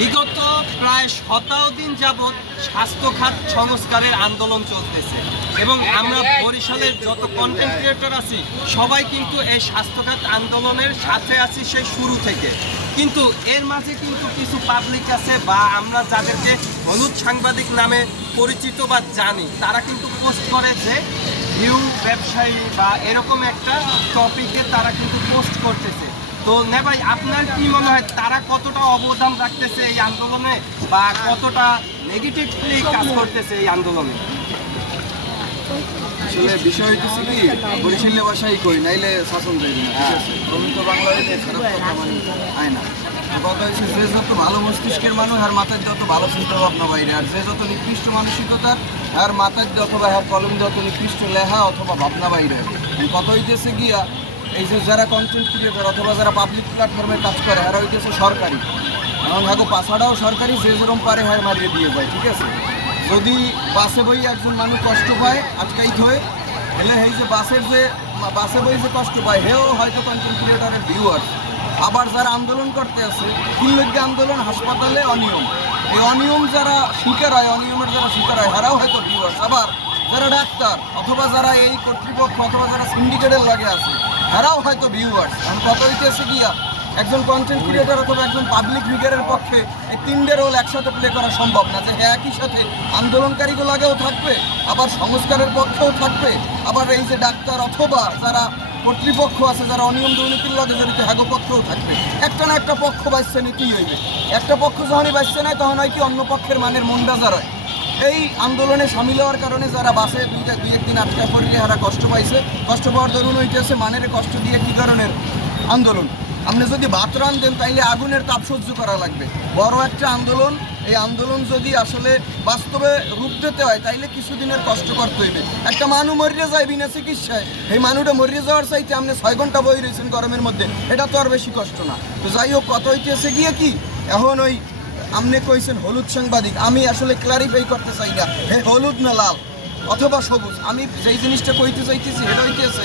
বিগত প্রায় শতাব্দীন যাবৎ স্বাস্থ্য খাত সংস্কারের আন্দোলন চলতেছে এবং আমরা বরিশালের যত কন্টেন্ট ক্রিয়েটর আছি সবাই কিন্তু এই স্বাস্থ্য খাত আন্দোলনের সাথে আছি সেই শুরু থেকে। কিন্তু এর মাঝে কিন্তু কিছু পাবলিক আছে বা আমরা যাদেরকে হলুদ সাংবাদিক নামে পরিচিত বা জানি, তারা কিন্তু পোস্ট করে যে ভিউ ব্যবসায়ী বা এরকম একটা টপিকে তারা কিন্তু পোস্ট করতেছে। তো নে ভাই, আপনার কি মনে হয় তারা কতটা অবদান রাখতেছে এই আন্দোলনে বা কতটা নেগেটিভলি কাজ করতেছে এই আন্দোলনে? আসলে বিষয় হইতেছে কি, বরিশালের ভাষাই কই নাইলে শাসন দেয় না, ঠিক আছে? প্রমিত বাংলা হইলে খারাপ কথা মানে আয় না। কথা হচ্ছে যে যত ভালো মস্তিষ্কের মানুষ আর মাথায় যত ভালো চিন্তা ভাবনা বাইরে, আর যে যত নিকৃষ্ট মানসিকতার আর মাথায় অথবা হ্যাঁ কলম যত নিকৃষ্ট লেখা অথবা ভাবনা বাইরে। কথা হইতেছে গিয়া এই যে যারা কন্টেন্ট ক্রিয়েটর অথবা যারা পাবলিক প্ল্যাটফর্মে কাজ করে এরা হইতেছে সরকারি, এবং হ্যাঁ পাশাটাও সরকারি, যে যেরকম পারে হ্যাঁ মারিয়ে দিয়ে যায়, ঠিক আছে? যদি বাসে বই একজন মানুষ কষ্ট পায় আজকাই হয়ে হেলে এই যে বাসে বই যে কষ্ট পায় হেও হয়তো কন্টেন্ট ক্রিয়েটারের ভিউয়ার্স। আবার যারা আন্দোলন করতে আছে কিল্লজ্ঞ আন্দোলন হাসপাতালে অনিয়ম, এই অনিয়ম যারা শিকার হয়, অনিয়মের যারা শিকার হয় হেরাও হয়তো ভিউয়ার্স। আবার যারা ডাক্তার অথবা যারা এই কর্তৃপক্ষ অথবা যারা সিন্ডিকেটের লাগে আছে হেরাও হয়তো ভিউয়ার্স। আমি কত হইতেছে গিয়া একজন কন্টেন্ট ক্রিয়েটর অথবা একজন পাবলিক ফিগারের পক্ষে এই তিনটে রোল একসাথে প্লে করা সম্ভব না, যে হ্যাঁ একই সাথে আন্দোলনকারীগুলো লাগেও থাকবে, আবার সংস্কারের পক্ষেও থাকবে, আবার এই যে ডাক্তার অথবা যারা কর্তৃপক্ষ আছে যারা অনিয়ম দুর্নীতির লগে জড়িত হ্যাগো পক্ষেও থাকবে। একটা না একটা পক্ষ বাঁচছে নিতেই হইবে। একটা পক্ষ যখনই বাঁচছে না তখন হয় কি অন্য পক্ষের মানের মন বেজার হয়। এই আন্দোলনে সামিল হওয়ার কারণে যারা বাসে দুই একদিন আটকা পড়লে হারা কষ্ট পাইছে, কষ্ট পাওয়ার দরুন হইতেছে মানের কষ্ট দিয়ে কী ধরনের আন্দোলন। আপনি যদি ভাত রান দেন তাইলে আগুনের তাপ সহ্য করা লাগবে। বড় একটা আন্দোলন, এই আন্দোলন যদি আসলে বাস্তবে রূপ দিতে হয় তাইলে কিছুদিনের কষ্ট করতে হইবে। একটা মানুষ মরিয়ে যায় বিনা চিকিৎসায়, এই মানুষটা মরিয়ে যাওয়ার চাইতে আপনি 6 ঘন্টা বই রয়েছেন গরমের মধ্যে, এটা তো আর বেশি কষ্ট না। তো যাই হোক, কত হইতেছে গিয়ে কি এখন ওই আপনি কইছেন হলুদ সাংবাদিক, আমি আসলে ক্লারিফাই করতে চাই না হে হলুদ না লাল অথবা সবুজ। আমি যেই জিনিসটা কইতে চাইতেছি এটা হইতেছে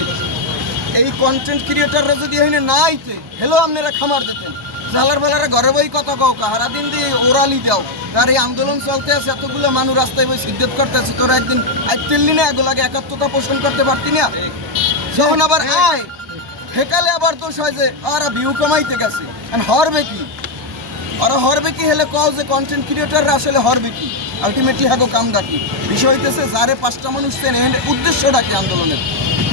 এই কন্টেন্ট ক্রিয়েটাররা যদি এখানে না আইতে হেলো আপনারা খামার দিতেন, জালার বেলারা ঘরে বই কত কাউ কাহারা দিন দিয়ে ওরালি দাও। তার এই আন্দোলন চলতে আছে, এতগুলো মানুষ রাস্তায় বই সিদ্ধত করতে আছে, তোরা একদিন আইতেলি না এগুলাকে একাত্মতা পোষণ করতে পারতি না? যখন আবার আয় হেকালে আবার দোষ হয় যে ওরা ভিউ কমাইতে গেছে, হরবে কি ওরা হরবে কি হেলে কও যে কন্টেন্ট ক্রিয়েটাররা আসলে হরবে কি? আলটিমেটলি হাগো কাম ডাকি বিষয় হইতেছে যারে 5টা মানুষ চেন এর উদ্দেশ্যটা কি আন্দোলনের।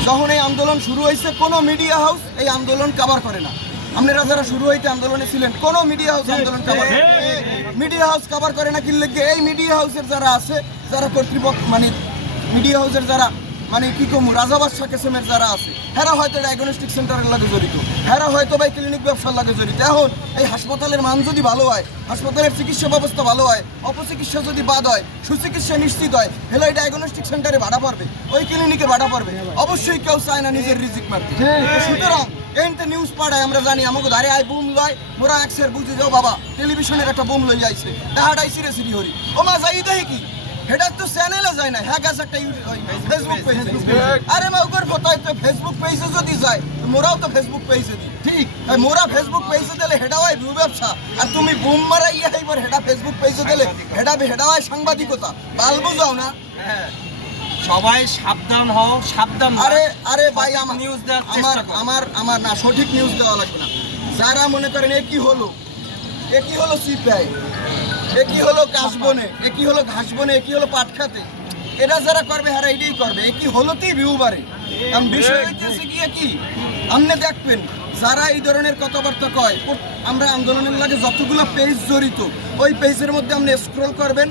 যখন এই আন্দোলন শুরু হয়েছে কোনো মিডিয়া হাউস এই আন্দোলন কভার করে না। আপনারা যারা শুরু হইতে আন্দোলনে ছিলেন কোনো মিডিয়া হাউস আন্দোলন কভার করে না। মিডিয়া হাউস কভার করে না কি লেগে এই মিডিয়া হাউসের যারা আছে, যারা কর্তৃপক্ষ মানে মিডিয়া হাউসের যারা মানে কি কম রাজাবাদশাহ কেসেমের যারা আছে হেরা হয়তো ডায়াগনস্টিক সেন্টারের লাগে জড়িত, হেরা হয়তো ভাই ক্লিনিক ব্যবসার লাগে জড়িত। এখন এই হাসপাতালের মান যদি ভালো হয়, হাসপাতালের চিকিৎসা ব্যবস্থা ভালো হয়, অপচিকিৎসা যদি বাদ হয়, সুচিকিৎসা নিশ্চিত হয়, হেলে এই ডায়াগনস্টিক সেন্টারে ভাড়া পারবে, ওই ক্লিনিকে ভাড়া পারবে। অবশ্যই কেউ চায় না নিজের রিজিক মারতে। সুতরাং এইতে নিউজ পাড়ায় আমরা জানি আমাকে ধারে আয় বুম লয়, মোরা একসের বুঝে যাও বাবা টেলিভিশনের একটা বুম লই আইছে, তাহাটাই সিরে সিরি হরি ও মা যাই দেখি কি এটা তো চ্যানেলে যায় না, হ্যাঁ গেছে একটা ফেসবুক পেজ। আরে মা ওর কোথায় তো ফেসবুক পেজে যদি যায় মোরাও তো ফেসবুক পেজে দিই, ঠিক? মোরা ফেসবুক পেজে দিলে হেডা হয় ভিউ ব্যবসা, আর তুমি বুম মারাই এইবার হেডা ফেসবুক পেজে দিলে হেডা হয় সাংবাদিকতা। বাল বুঝাও না? সবাই সাবধান হও, সাবধান। আরে ভাই আমার নিউজ দেওয়ার চেষ্টা করো। আমার না সঠিক নিউজ দেওয়া লাগবে না। যারা মনে করেন একই হলো সিপিআই, একই হলো কাশবনে, একই হলো ঘাসবনে, একই হলো পাট খাতে, এটা যারা করবে হারা এটাই করবে, একই হলোতেই ভিউ বাড়ে। কারণ বিষয় হইতেছে গিয়ে কি আপনি দেখবেন যারা এই ধরনের কথাবার্তা কয়, আমরা আন্দোলনের লাগে যতগুলো পেজ জড়িত ওই পেজের মধ্যে আপনি স্ক্রল করবেন,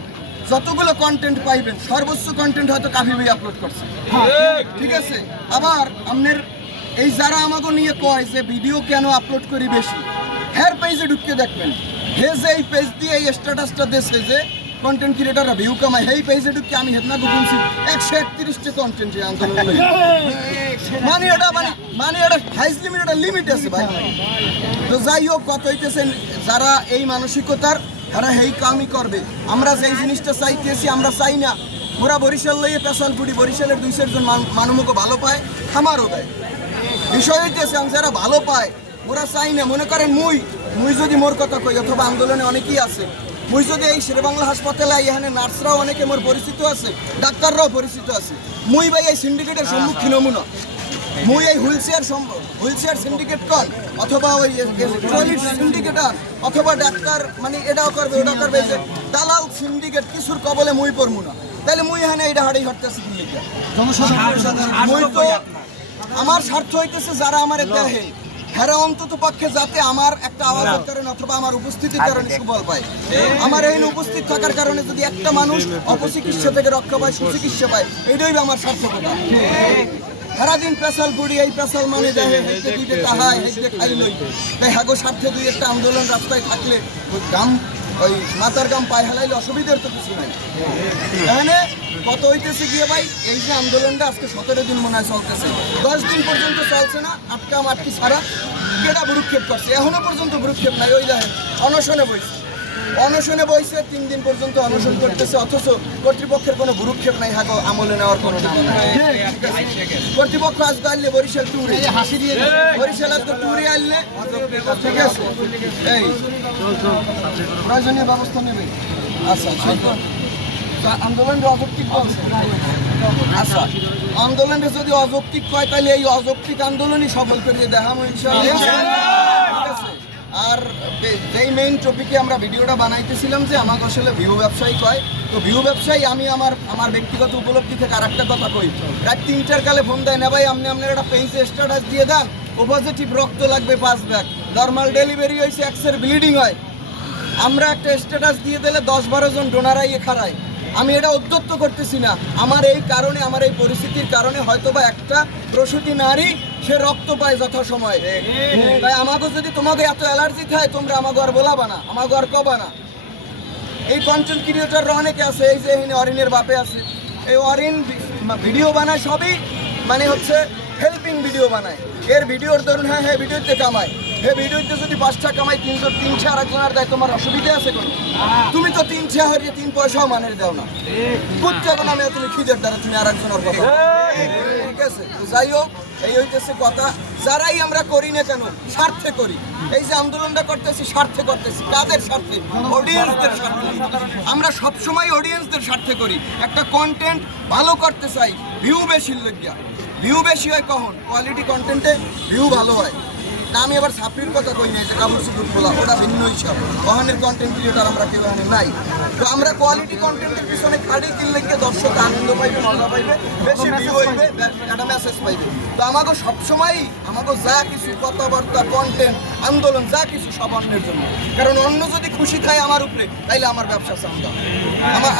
যতগুলো কন্টেন্ট পাইবেন সর্বোচ্চ কন্টেন্ট হয়তো কাফি ভাই আপলোড করছে, ঠিক আছে? আবার আপনার এই যারা আমাকে নিয়ে কয় যে ভিডিও কেন আপলোড করি বেশি, হ্যার পেজে ঢুকে দেখবেন হে যে এই পেজ দিয়ে এই স্ট্যাটাসটা দেশে যে কন্টেন্ট ক্রিয়েটাররা ভিউ কামায়, এই পেজে ঢুকে আমি হেতনা বলছি 131টা কন্টেন্ট আন্দোলন মানে এটা হাইস লিমিট, একটা লিমিট আছে ভাই। তো যাই হোক, কত হইতেছেন যারা এই মানসিকতার তারা এই কামই করবে। আমরা যেই জিনিসটা চাইতেছি আমরা চাই না ওরা বরিশাল লইয়ে পেশাল পুটি, বরিশালের 200 জন মানুষকে ভালো পায় খামারও দেয়। বিষয় হইতেছে যারা ভালো পায় ওরা চাই না। মনে করেন মুই মুই যদি মোর কথা কই অথবা আন্দোলনে অনেকেই আছে, মুই যদি এই শেরেবাংলা হাসপাতালে এখানে নার্সরাও অনেকে মোর পরিচিত আছে, ডাক্তাররাও পরিচিত আছে, মুই ভাই এই সিন্ডিকেটের সম্মুখীন হবো না। মুই এই হুইলচেয়ার সিন্ডিকেট কন অথবা ওই ইলেকট্রনিক সিন্ডিকেট অথবা ডাক্তার মানে এটাও করবে ওটাও করবে, যে দালাল সিন্ডিকেট কিছুর কবলে মুই পড়বো না। তাহলে মুই এখানে এইটা হাড়ি হরতেছি কি লিখে? মুই তো আমার স্বার্থ হইতেছে যারা আমার দেহে হেরা অন্তত পক্ষে যাতে আমার একটা আওয়াজের কারণে অথবা আমার উপস্থিতির কারণে সুফল পায়। আমার এই উপস্থিত থাকার কারণে যদি একটা মানুষ অপচিকিৎসা থেকে রক্ষা পায়, সুচিকিৎসা পায়, এটাই আমার সার্থকতা। সারাদিন পেশাল পুড়ি, এই পেশাল মানে দেখে হেঁটে দুইটে তাহায় হেঁটে খাই লই, তাই হাগো স্বার্থে দুই একটা আন্দোলন রাস্তায় থাকলে ওই গাম ওই মাথার গাম পায়ে হেলাইলে অসুবিধার তো কিছু নাই। এখানে কত হইতেছে গিয়ে ভাই, এই যে আন্দোলনটা আজকে 17 দিন মনে হয় চলতেছে, 10 দিন পর্যন্ত চলছে না, আটকা মাটকি ছাড়া কেটা ভ্রুক্ষেপ করছে, এখনো পর্যন্ত ভ্রুক্ষেপ নাই। ওই দেখেন অনশনে বইছে, অনশনে বইছে 3 দিন পর্যন্ত অনশন করতেছে, অথচ কর্তৃপক্ষের কোনো ভ্রুক্ষেপ নাই হাগো আমলে নেওয়ার কোনো ঠিকানা নাই। কর্তৃপক্ষ আজকে আনলে বরিশাল ট্যুরে বরিশাল আজকে ট্যুরে আনলে ঠিক আছে, এই প্রয়োজনীয় ব্যবস্থা নেবে। আচ্ছা আন্দোলনটা অযৌক্তিক বলছে, আচ্ছা আন্দোলনটা যদি অযৌক্তিক হয় তাহলে এই অযৌক্তিক আন্দোলনই সফল করে দেখাবো ইনশাআল্লাহ, ঠিক আছে। আর যেই মেইন টপিকে আমরা ভিডিওটা বানাইতেছিলাম যে আমাকে আসলে ভিউ ব্যবসায়ী কয়, তো ভিউ ব্যবসায়ী আমি আমার ব্যক্তিগত উপলব্ধি থেকে আর একটা কথা কই, রাত 3টার কালে ফোন দেয় না ভাই আপনি একটা পেইন্সে স্ট্যাটাস দিয়ে দেন, ও পজিটিভ রক্ত লাগবে 5 ব্যাগ, নর্মাল ডেলিভারি হয়েছে, এক্সের ব্লিডিং হয়, আমরা একটা স্ট্যাটাস দিয়ে দিলে 10-12 জন ডোনারাই খাড়ায়। আমি এটা উদ্যত্ত করতেছি না, আমার এই কারণে আমার এই পরিস্থিতির কারণে হয়তোবা একটা প্রসূতি নারী সে রক্ত পায় যথাসময়ে। তাই আমাকে যদি তোমাকে এত অ্যালার্জি থাকে তোমরা আমাকে আর বলাবা না, আমাকে আর কবা না। এই কন্টেন্ট ক্রিয়েটররা অনেকে আছে, এই যে এখানে অরিনের বাপে আছে, এই অরিন ভিডিও বানায় সবই মানে হচ্ছে হেল্পিং ভিডিও বানায়, এর ভিডিওর ধরুন হ্যাঁ হ্যাঁ ভিডিওতে কামায়, হে ভিডিওতে যদি 5 টাকা কামাই 300 আর একজনের দেয়, তোমার অসুবিধা আছে কোনো? তুমি তো 3 হারিয়ে 3 পয়সাও মানের দাও না, বুঝতে হবে না তুমি খিদের দ্বারা তুমি আর একজনের কথা, ঠিক আছে। তো যাই হোক, এই হইতেছে কথা, যারাই আমরা করি না কেন স্বার্থে করি, এই যে আন্দোলনটা করতেছি স্বার্থে করতেছি, কাদের স্বার্থে? অডিয়েন্সদের স্বার্থে। আমরা সবসময় অডিয়েন্সদের স্বার্থে করি, একটা কন্টেন্ট ভালো করতে চাই, ভিউ বেশির লজ্ঞা, ভিউ বেশি হয় কখন? কোয়ালিটি কন্টেন্টে ভিউ ভালো হয় না। আমি আবার ছাপড়ির কথা কই নাই যে কাপড় চুপড় খোলা, ওটা ভিন্ন হিসাব, ওখানের কন্টেন্ট ক্রিয়েটার আমরা কেউ এখানে নাই। তো আমরা কোয়ালিটি কন্টেন্টের পিছনে খাড়ি কিনলে দর্শক আনন্দ পাইবে, মজা পাইবে, বেশি ভিউ হইবে, একটা মেসেজ পাইবে। তো আমাকে সবসময়ই আমাকে যা কিছু কথাবার্তা কন্টেন্ট আন্দোলন যা কিছু সব অন্যের জন্য, কারণ অন্য যদি খুশি থাকে আমার উপরে তাইলে আমার ব্যবসা চাঙ্গা, আমার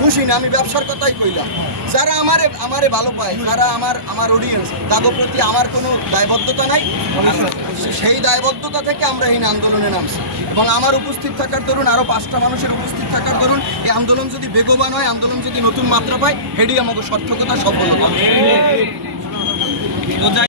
খুশি না, আমি ব্যবসার কথাই কইলাম। যারা আমারে ভালো পায়, যারা আমার অডিয়েন্স, তাদের প্রতি আমার কোনো দায়বদ্ধতা নাই, সেই দায়বদ্ধতা থেকে আমরা এই আন্দোলনে নামছি। এবং আমার উপস্থিত থাকার দরুন আরও 5টা মানুষের উপস্থিত থাকার দরুন এই আন্দোলন যদি বেগবান হয়, আন্দোলন যদি নতুন মাত্রা পায়, হেডি আমাকে সার্থকতা সফলতা।